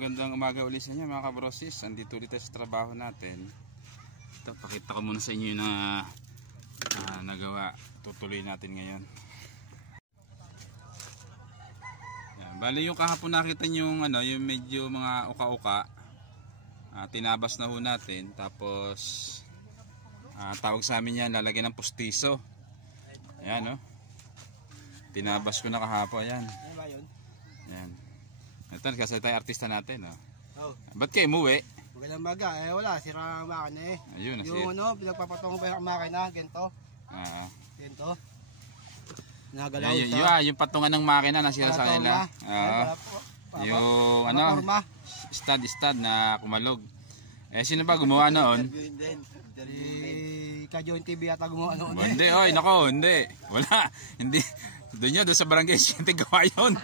magandang umaga ulit sa inyo mga kabrosis. Andito ulit sa trabaho natin. Ito, pakita ko muna sa inyo yung nagawa. Tutuloy natin ngayon. Yan. Bali yung kahapon nakita nyo yung medyo mga uka-uka. Tinabas na ho natin. Tapos tawag sa amin yan, lalagyan ng pustiso. Ayan tinabas ko na kahapon. Ayan. Ayan. Ito kasi tayo artista natin. Ba't kayo umuwi? Magandang baga. Wala, sira ang makina Ayun, yung pinagpapatungo pa yung makina, ganito. Ganito. Nagalaw yung patungan ng makina nasira sa kanila. Yung stud na kumalog. Sino ba gumawa noon? Ka-Join TV yata gumawa noon. Hindi, hindi. Wala. Hindi. Doon sa barangay siyempre gawa yun.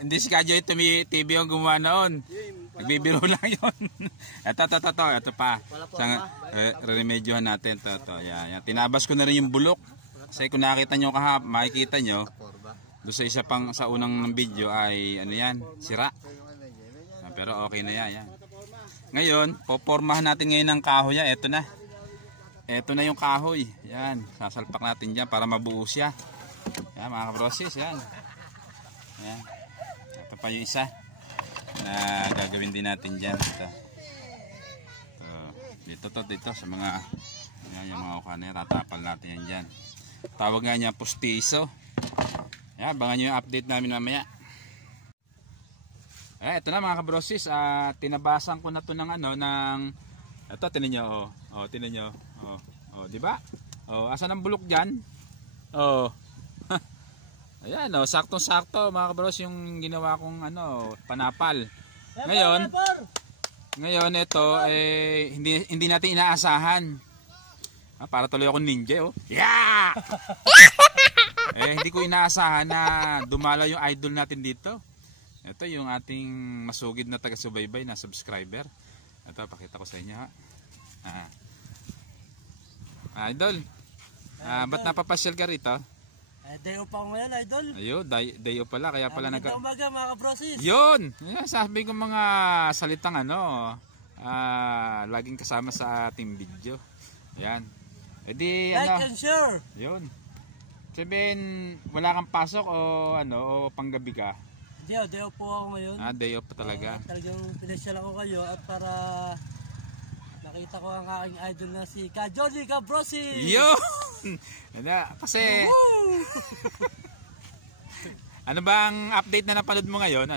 hindi si Ka-Join TV yung gumawa noon. Nagbibiro lang yun. Ito pa. Remedyohan natin. Ito. Yan. Tinabas ko na rin yung bulok. Kasi kung nakita nyo makikita nyo, doon sa isa pang sa unang video ay sira. Pero okay na yan. Ngayon, popormahan natin ngayon ng kahoy niya. Ito na. Ito na yung kahoy. Yan. Sasalpak natin dyan para mabuo siya. Yan mga kabrosis. Yan. Yan. Ito pa yung isa na gagawin din natin dyan. Ito. Dito sa mga yung mga ukana. Tatapal natin yan dyan. Tawag nga niya pustiso. Yan. Abangan nyo yung update namin mamaya. Ito na mga kabrosis. Tinabasan ko na to ng ito, tinan nyo. Tinan nyo. Di ba? Asan ang bulok diyan? Ayan, saktong-sakto mga kabros yung ginawa kong panapal. Ngayon ito hindi natin inaasahan. Para tuloy ako ninja, Yeah! Hindi ko inaasahan na dumalaw yung idol natin dito. Ito yung ating masugid na taga-subaybay na subscriber. Ito, pakita ko sa inyo Idol, ba't napapasyal ka rito? Day off ako ngayon, idol. Ayun, day off pala, kaya pala Magandang umaga mga kabrosis. Yun! Sabi ko mga salitang laging kasama sa ating video. Ayan. Like and share. Yun. Sabihin, wala kang pasok o panggabi ka? Day off po ako ngayon. Day off pa talaga. Talagang pinasyal ako kayo at para nakita ko ang aking idol na si Ka-Johnny Cabrosis. Yun! Kasi ano bang update na napanood mo ngayon?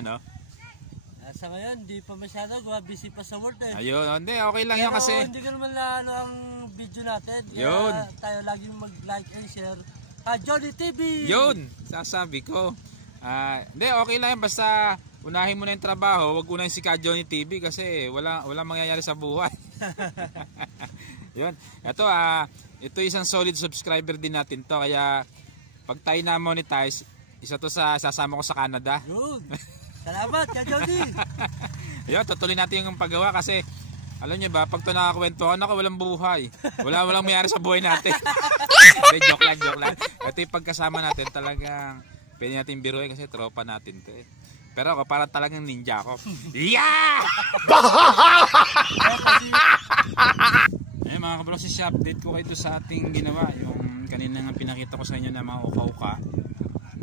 Sa ngayon, hindi pa masyado. Busy pa sa work Ayun, hindi. Okay lang yun kasi. Pero hindi ko naman lalo ang video natin. Yun. Tayo laging mag-like and share. Ka-Johnny TV! Yun! Sasabi ko. Hindi, okay lang yan. Basta unahin mo na yung trabaho. Huwag unahin si Ka-Johnny TV kasi wala mangyayari sa buhay. Yun. Ito isang solid subscriber din natin to. Kaya pag tayo na monetize, isa to sasama ko sa Canada. Yun. Salamat Ka-Johnny. Yun, tutuloy natin yung paggawa kasi alam nyo ba, pag ito nakakwentuhan ako, walang buhay. Walang mayari sa buhay natin. Joke lang. Ito yung pagkasama natin talagang pwede natin biruin kasi tropa natin to Pero ako parang talagang ninja ako. Yeah! Mga kabrosis, update ko kayo sa ating ginawa. Yung kanina nga pinakita ko sa inyo na mga uka-uka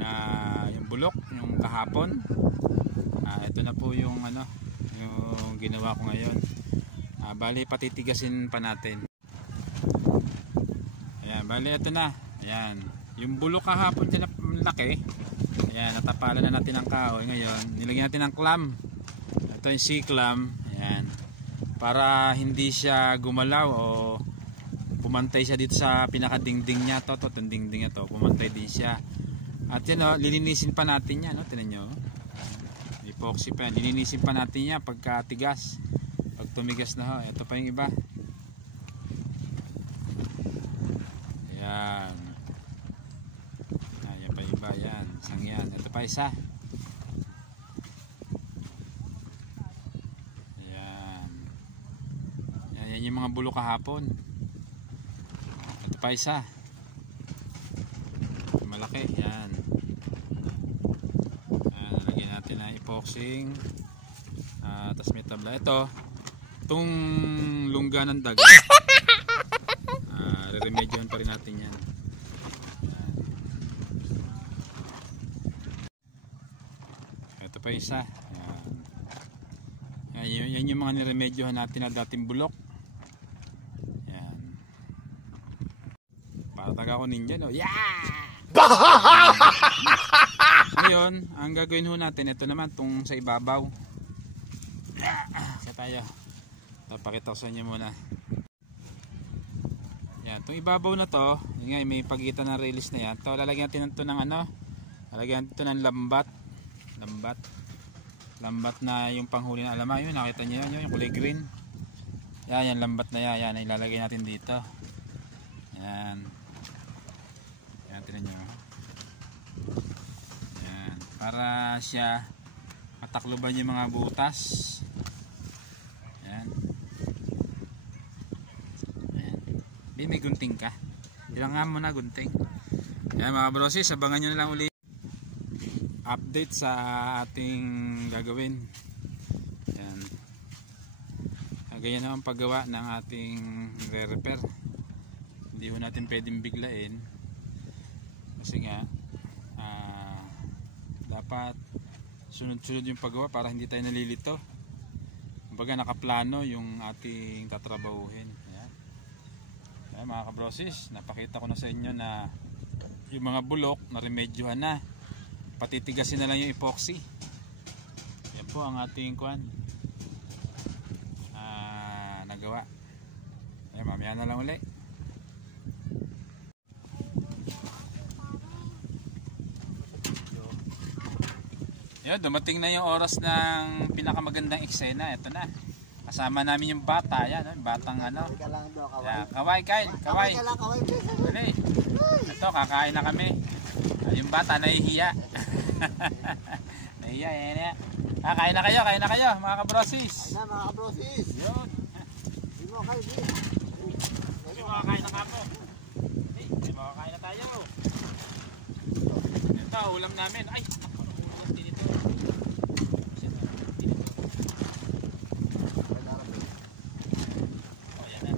na yung bulok, yung kahapon. Ito na po yung yung ginawa ko ngayon. Bali patitigasin pa natin. Ayan, bali ito na. Ayan, yung bulok kahapon dyan na laki. Ayan, natapalan na natin ang kahoy. Ngayon, nilagyan natin ng clam. Ito yung C-clam. Ayan. Para hindi siya gumalaw o pumantay siya dito sa pinakadingding niya. Itong dingding niya to. Pumantay din siya. At yan lilinisin pa natin yan. Tinan nyo. Epoxy pa yan. Lilinisin pa natin yan pagka tigas. Pag tumigas na Ito pa yung iba. Ayan. Ayan pa yung iba. Ayan. Isang yan. Ito pa isa. Yan yung mga bulok kahapon. Ito pa isa. Malaki. Yan. Nalagyan natin na epoxy. boxing. Tapos may tabla. Itong lungga ng daga. Re-remedyohan pa rin natin yan. Ito pa isa. Yan yung mga niremedyohan natin na dating bulok. Yan. Para taga ko ninja, no? Yeah! Ngayon, ang gagawin ho natin, ito naman, itong sa ibabaw. Kaya tayo. Papakita ko sa inyo muna. Yan, itong ibabaw na to, yun nga, may pagitan ng release na yan. Ito, lalagyan natin ito ng ano? Lalagyan ito ng lambat. Lambat na yung panghuli na alama. Yun, nakita nyo yun, yung kulay green. Yan, lambat na yan. Yan, ilalagay natin dito. Yan. Yan, tinan nyo. Yan, para siya matakloban yung mga butas. Yan. Yan. Di, may gunting ka. Ilangan mo na gunting. Yan mga brosis, abangan nyo na lang ulit update sa ating gagawin. Yan. Ganyan naman paggawa ng ating re-repair. Hindi ho natin pwedeng biglain kasi nga dapat sunod-sunod yung paggawa para hindi tayo nalilito. Kumbaga nakaplano yung ating tatrabahuhin. Yan. Yan mga kabrosis, napakita ko na sa inyo na yung mga bulok na remedyohan na. Patitigasin na lang yung epoxy. Yan po ang ating kuan nagawa. Ayan, mamaya na lang ulit. Yan, dumating na yung oras ng pinakamagandang eksena. Ito na. Kasama namin yung bata. Yan, batang ano. Kaway, Kyle. Kaway. Ito, kakain na kami. Yung bata nahihiya. Nahihiya, yan. Kain na kayo, mga kabrosis. Kain na, mga kabrosis. Yun. Hindi mo kayo, Hindi makakain na kamo. Hindi makakain na tayo. Ito, ulam namin. Ay, ulam din ito. Oh, yan na.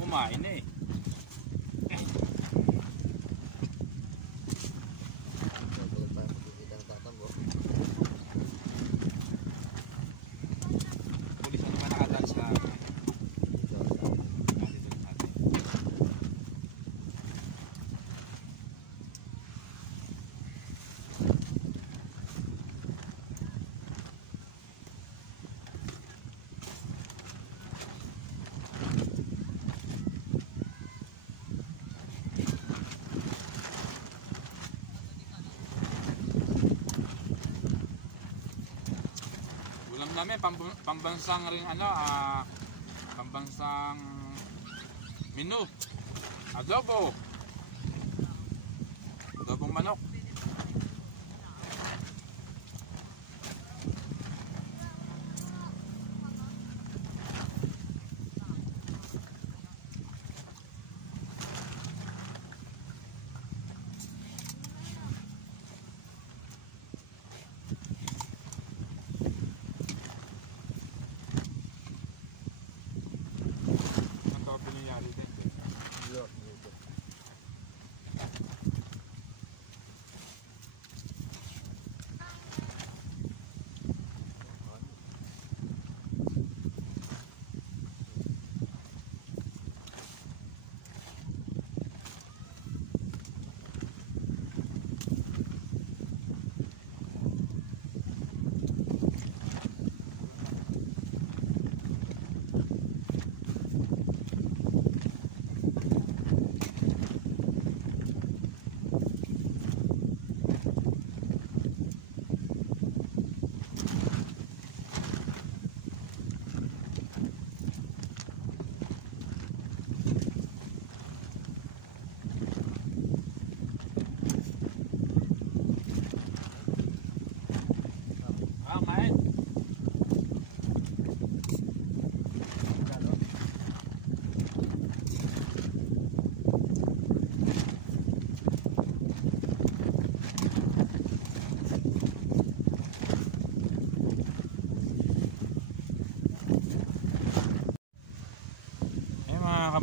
Kumain eh. Pulis ano ba nakadal sa namin pambansang ring ano pambansang menu adobong manok.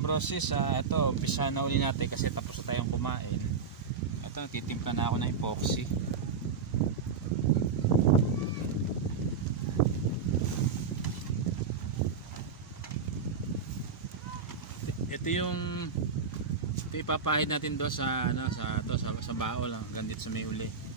kabrosis, ito, umpisa na uli natin kasi tapos na tayong kumain. Ito, nagtitimpla na ako ng epoxy. Ito yung ipapahid natin doon sa ano, sa bao lang, ganito sa may uli.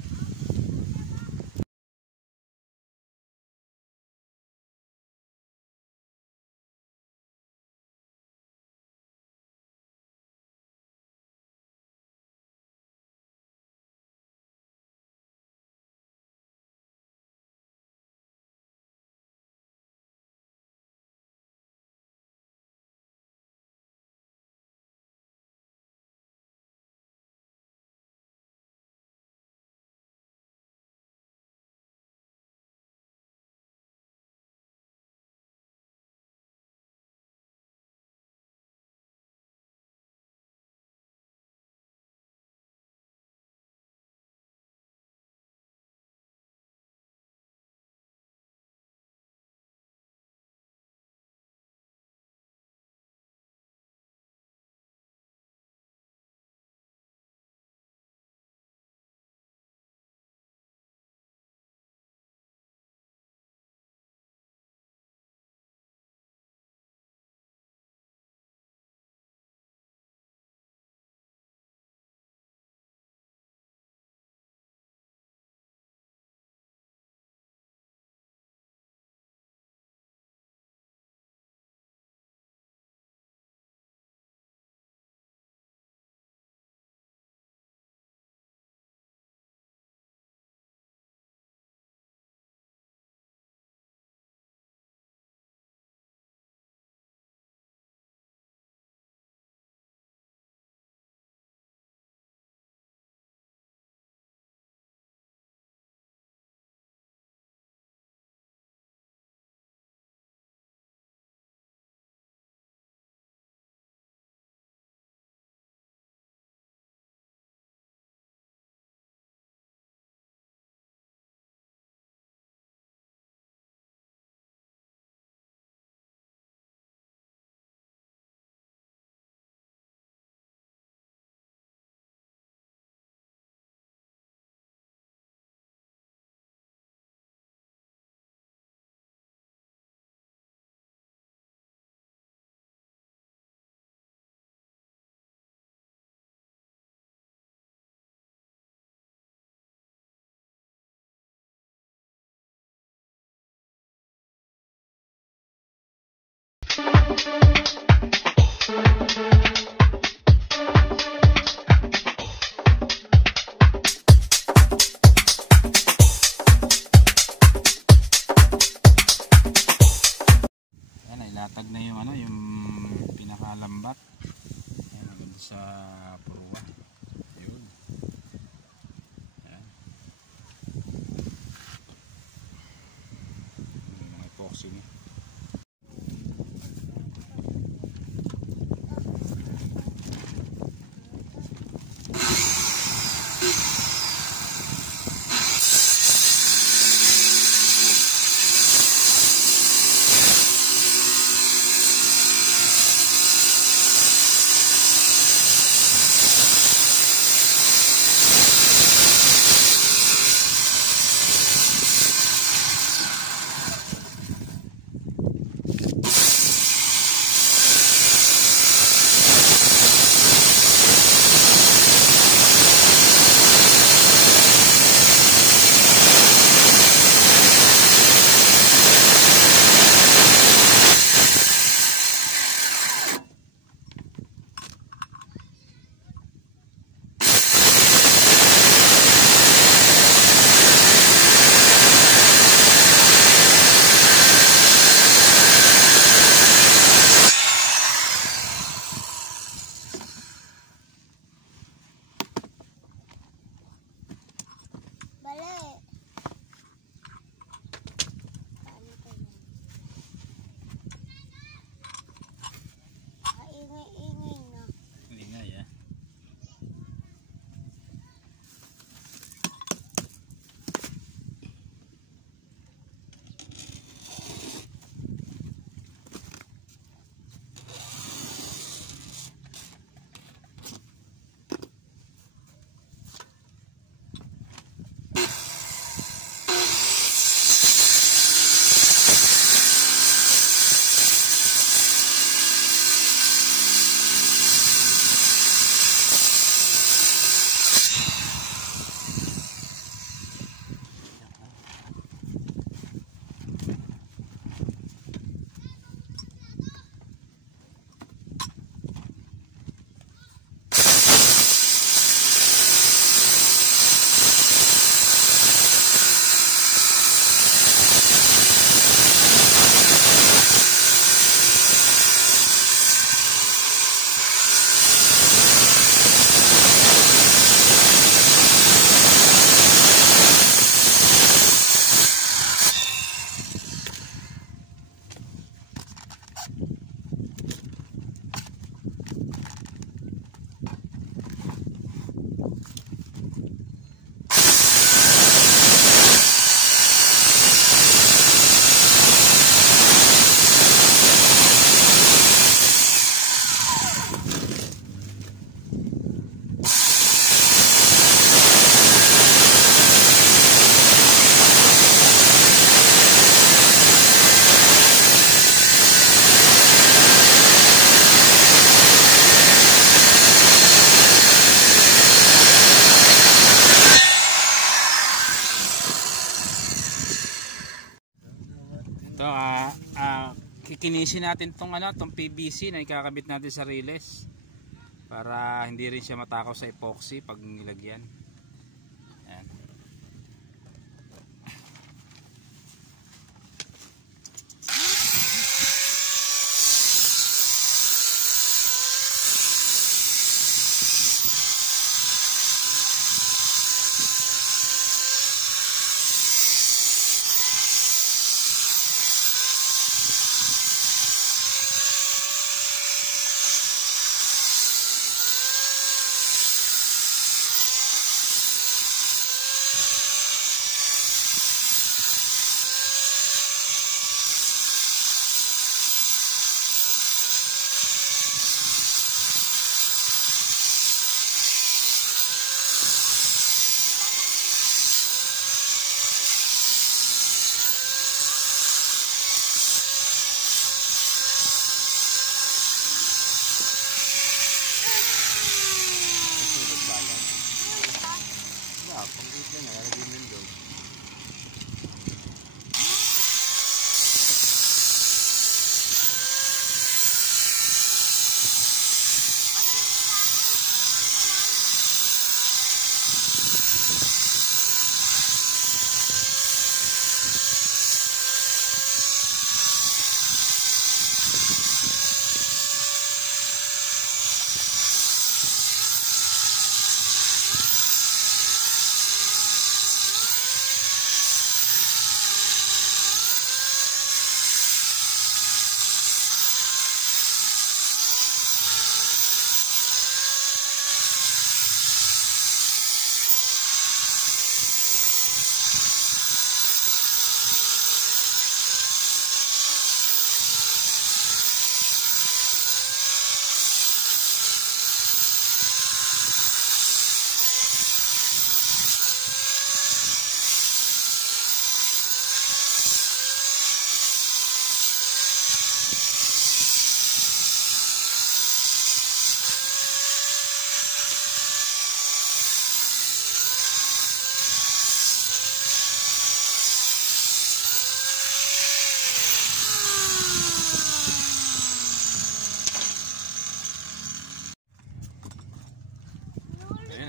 Ilatag na yung ano, yung pinakalambat. Ayan, hanggang sa puruwa. Ayun. Ayan. Yung mga epoxy niya. Ito, kikinisin natin tong tong PVC na ikakabit natin sa riles para hindi rin siya matakaw sa epoxy pag nilagyan. Ayan.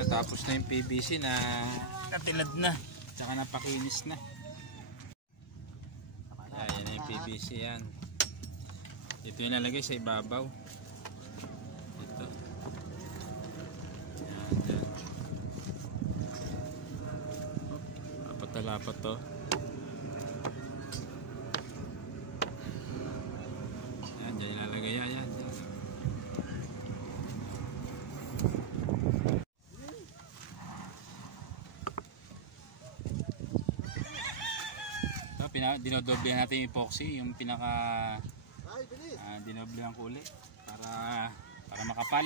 Natapos na yung PVC na natilad na, tsaka napakinis na. Yan na yung PVC yan. Ito yung lalagay sa ibabaw. Ito. Yan. Lapat to. Yan, dyan ilalagay yan. Dinodoble natin yung epoxy, yung pinaka dinoble ang kulay para makapal.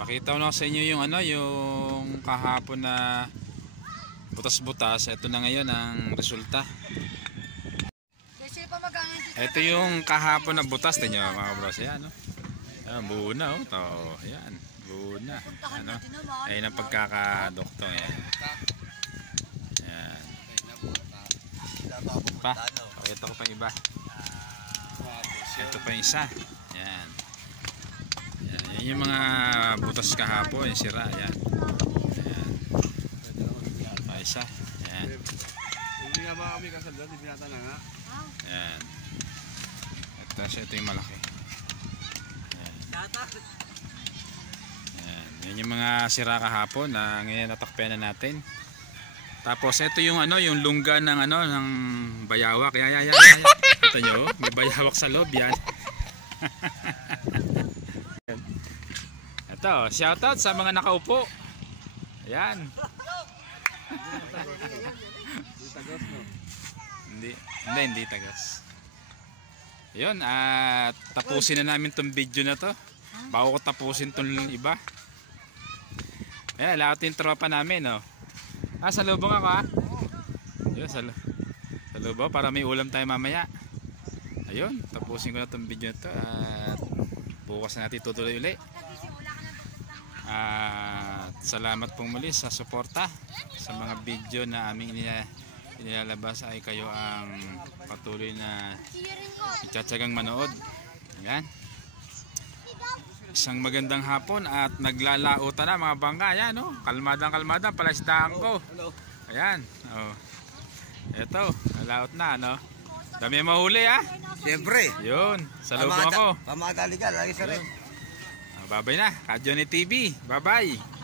Pakita ko lang sa inyo yung ano, yung kahapon na butas-butas. Ito na ngayon ang resulta. Ito yung kahapon na butas, tingnan nyo mga bros. Ayan, no? Ayan, buo na, oh. Oh, ayan, buo na. Ano? Ayan ang pagkakadoktong. Ayan. Ayan. Pa, pakita ko pa yung iba. Ito pa yung isa. Ayan. Ayan, yan yung mga butas kahapon, yung sira. Ayan. Ayan. Pa isa. Ayan. Hindi nga ba kami kasal doon? Hindi binata na nga. Ayan. Ito yung malaki. Ayan. Ayan. Yan yung mga sira kahapon na ngayon natakpan na natin. Tapos ito yung ano, yung lungga ng ano, ng bayawak. Ayan. Ito nyo, may bayawak sa loob yan. Ito, shoutout sa mga nakaupo. Ayan. Hindi tagos. Yun, at tapusin na namin tong video na to. Bago ko tapusin tong iba. Ayan, lahat yung tropa namin, oh. Salubong ako, ha. Yun, salubong para may ulam tayo mamaya. Ayun, tapusin ko na tong video na to. At bukas na natin tutuloy ulit. At salamat pong muli sa suporta sa mga video na aming inilalabas, ay kayo ang patuloy na itsasagang manood. Ayan. Isang magandang hapon at naglalautan na mga bangka. Ayan, oh. Kalmadang palaisdaan ko. Ayan, oh. Ito, nalaot na, no? Dami mahuli ha. Siyempre. Yun, salubong ako. Pamadali ka, lagi sa rin. Bye-bye na. Ka-Johnny TV. Bye-bye.